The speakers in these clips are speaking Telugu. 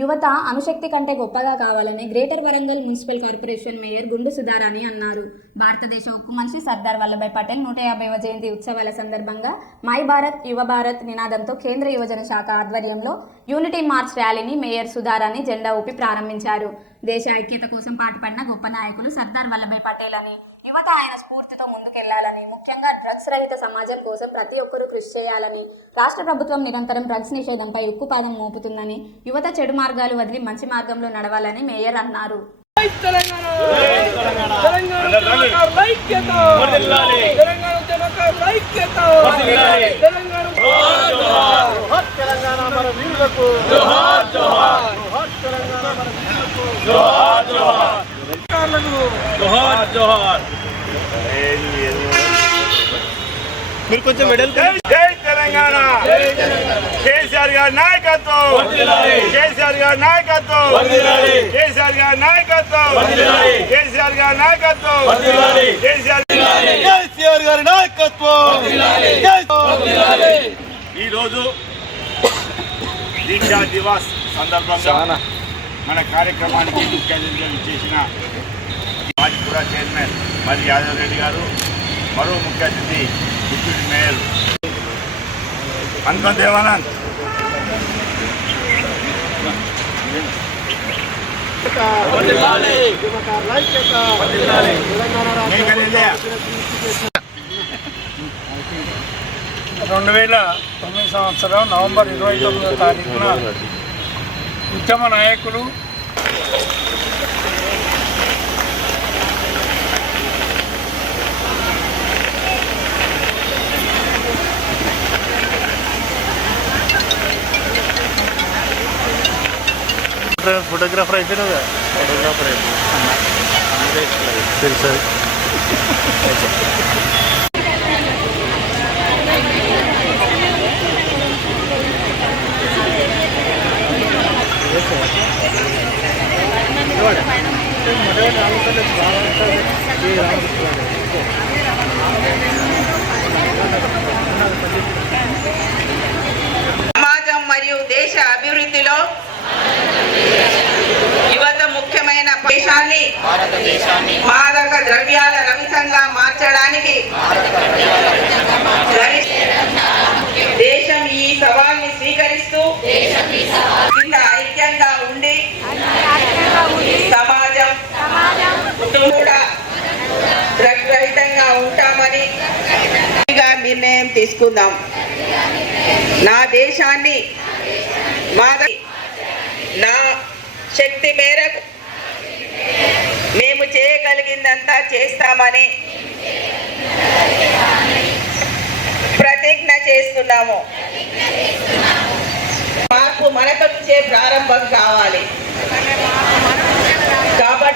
యువత అణుశక్తి కంటే గొప్పగా కావాలని greater Warangal municipal corporation mayor Gundu Sudharani అన్నారు. భారతదేశ ఉక్కు మనిషి సర్దార్ వల్లభాయ్ పటేల్ నూట యాభైవ జయంతి ఉత్సవాల సందర్భంగా మై భారత్ యువ భారత్ నినాదంతో కేంద్ర యువజన శాఖ ఆధ్వర్యంలో యూనిటీ మార్చ్ ర్యాలీని మేయర్ సుధారాణి జెండా ఊపి ప్రారంభించారు. దేశ ఐక్యత కోసం పాటుపడిన గొప్ప నాయకులు సర్దార్ వల్లభాయ్ పటేల్ అని యువత ఆయన స్ఫూర్తితో ముందుకెళ్ళాలని ముఖ్యంగా డ్రగ్స్ రహిత సమాజం కోసం ప్రతి ఒక్కరూ కృషి చేయాలని రాష్ట్ర ప్రభుత్వం నిరంతరం డ్రగ్స్ నిషేధంపై ఉక్కుపాదం మోపుతుందని యువత చెడు మార్గాలు వదిలి మంచి మార్గంలో నడవాలని మేయర్ అన్నారు. తెలంగాణ తెలంగాణ ఉద్యమకారుల ఐక్యత తెలంగాణ ఉద్యమకారుల ఐక్యత తెలంగాణ తెలంగాణ మన వీరులకు జోహార్ జోహార్ తెలంగాణ మన వీరులకు ఉద్యమకారులకు జోహార్ జోహార్. మీరు కొంచెం మెడల్ జై తెలంగాణ. కేసీఆర్ గారి నాయకత్వం. కేసీఆర్ గారి నాయకత్వం. కేసీఆర్ గారి నాయకత్వం. కేసీఆర్ గారి నాయకత్వం. కేసీఆర్ కేసీఆర్ గారి నాయకత్వం. ఈరోజు దీక్షా దివాస్ సందర్భంగా మన కార్యక్రమానికి ముఖ్య చేసిన ఇచ్చేసిన కూడా చైర్మన్ మరి యాదవ్ రెడ్డి గారు మరో ముఖ్య అతిథి డిప్యూటీ మేయర్ హనుమంత్ దేవానంద్. రెండు వేల తొమ్మిది సంవత్సరం నవంబర్ ఇరవై తొమ్మిదో తారీఖున ఉద్యమ నాయకులు. ఫోటోగ్రాఫర్ అయిపోయినా ఫోటోగ్రాఫర్ తెలుసా సమాజం మరియు దేశ అభివృద్ధిలో యువత ముఖ్యమైన దేశాన్ని మాదక ద్రవ్యాల రహితంగా మార్చడానికి దేశం ఈ సవాల్ని స్వీకరిస్తూ కింద కూడా డ్రగ్ రహితంగా ఉంటామని నిర్ణయం తీసుకుందాం. నా దేశాన్ని మాది నా శక్తి మేరకు మేము చేయగలిగిందంతా చేస్తామని ప్రతిజ్ఞ చేస్తున్నాము. మార్పు మనకు నుంచే ప్రారంభం కావాలి.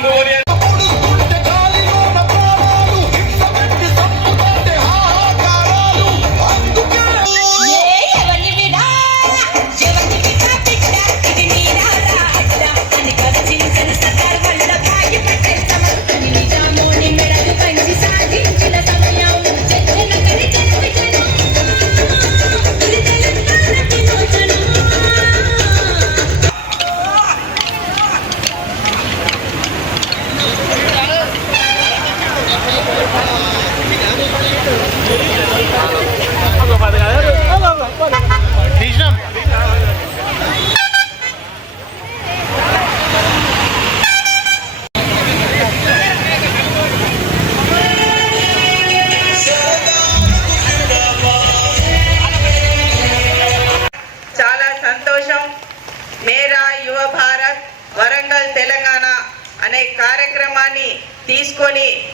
കൊണ്ടുപോലെയാണ് తీసుకొని